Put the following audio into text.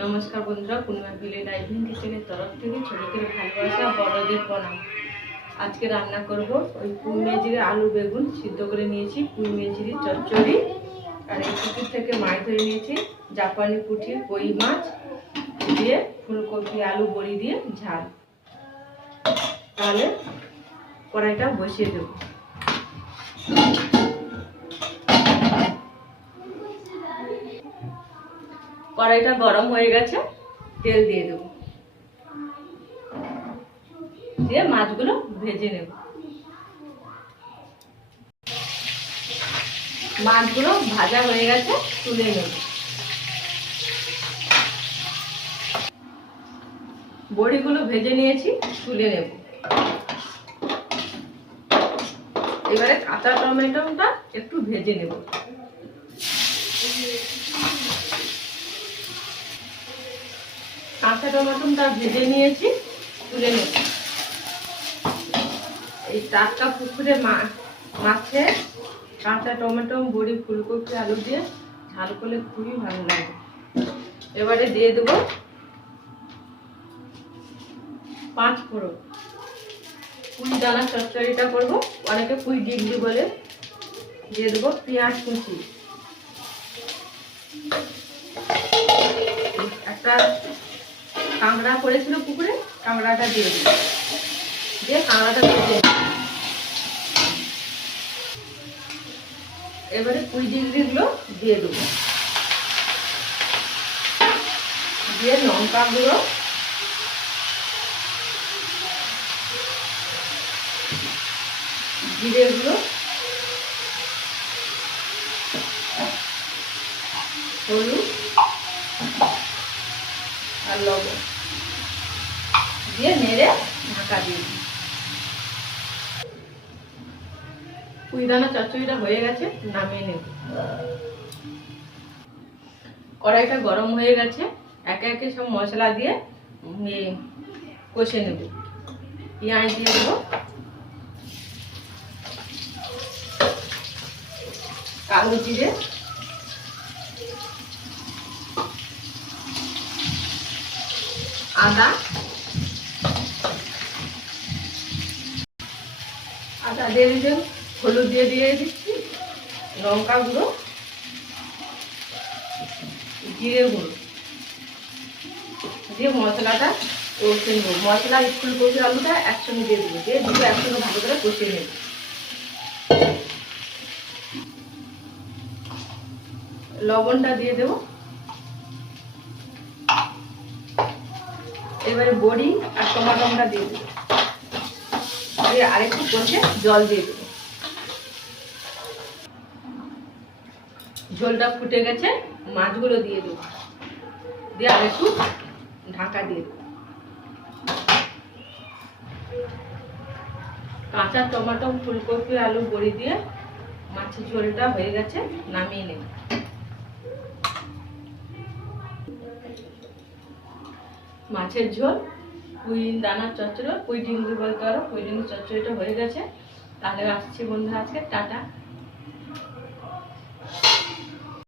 নমস্কার বন্ধুরা, পূর্ণিমা village diving কিচেনের তরফ থেকে ছোটদের ভালোবাসা, বড়দের প্রণাম। আজকে রান্না করব ওই পুঁই মেজিরে আলু বেগুন সিদ্ধ করে নিয়েছি, পুঁই মেজিরি চচ্চড়ি, আর এই পুকুর থেকে মাছ ধরে নিয়েছি জাপানি পুঁটি কই মাছ দিয়ে ফুলকপি আলু বড়ি দিয়ে ঝাল। তাহলে কড়াইটা বসিয়ে দেব। কড়াইটা গরম হয়ে গেছে, তেল দিয়ে দেব, দিয়ে মাছগুলো ভেজে নেব। মাছগুলো ভাজা হয়ে গেছে, তুলে নেব। বড়িগুলো ভেজে নিয়েছি, তুলে নেব। এবারে কাঁচা টমেটোটা একটু ভেজে নেব। কাঁচা টমেটোটা ভেজে নিয়েছি, তুলে নেব। এই টাটকা পুকুরে মাছে কাঁচা টমেটো বড়ি ফুলকপি আলু দিয়ে ঝাল করলে খুবই ভালো লাগে। এবারে দিয়ে দেবো 5 ফোড়ন। পুঁই দানা চচ্চড়িটা করবো, অনেকে পুঁই ডিগলি বলে। দিয়ে দেবো পেঁয়াজ কুচি, একটা কাঁকড়া পড়েছিল পুকুরে, কাঁকড়াটা দিয়ে দেবো, দিয়ে কাঁকড়াটা ভেজে। এবারে পুঁই ডিগলিগুলো দিয়ে দেবো, দিয়ে লঙ্কা গুঁড়ো, জিরে গুঁড়ো, হলুদ আর লবণ দিয়ে নেড়ে ঢাকা দিয়ে দিই। পুঁই দানা চচ্চড়িটা হয়ে গেছে, নামিয়ে নেব। কড়াইটা গরম হয়ে গেছে, একে একে সব মশলা দিয়ে কষে নেব। পেঁয়াজ দিয়ে দেবো, কালো জিরে, আদা দিয়ে দিচ্ছি, হলুদ দিয়ে দিচ্ছি, লঙ্কা গুঁড়ো, জিরে গুঁড়ো দিয়ে মশলাটা কষে নেব। মশলা ফুলকপি আলুটা একসঙ্গে দিয়ে দেবো, দিয়ে দুটো একসঙ্গে ভালো করে কষিয়ে নেব। লবণটা দিয়ে দেবো। এবারে বড়ি আর টমাটোটা দিয়ে দেবো, দিয়ে আরেকটু কষে জল দিয়ে দেবো। ঝোলটা ফুটে গেছে, মাছগুলো দিয়ে দেবো, দিয়ে আরেকটু ঢাকা দিয়ে দেবো। কাঁচা টমেটো ফুলকপি আলু বড়ি দিয়ে মাছের ঝোলটা হয়ে গেছে, নামিয়ে নেব। মাছের ঝোল পুঁই দানার চচ্চড়ি, পুঁই ডিঙ্গি বলতে পারো, পুঁই ডিঙ্গি চচ্চড়িটা হয়ে গেছে। তাহলে আসছি বন্ধুরা, আজকে টাটা।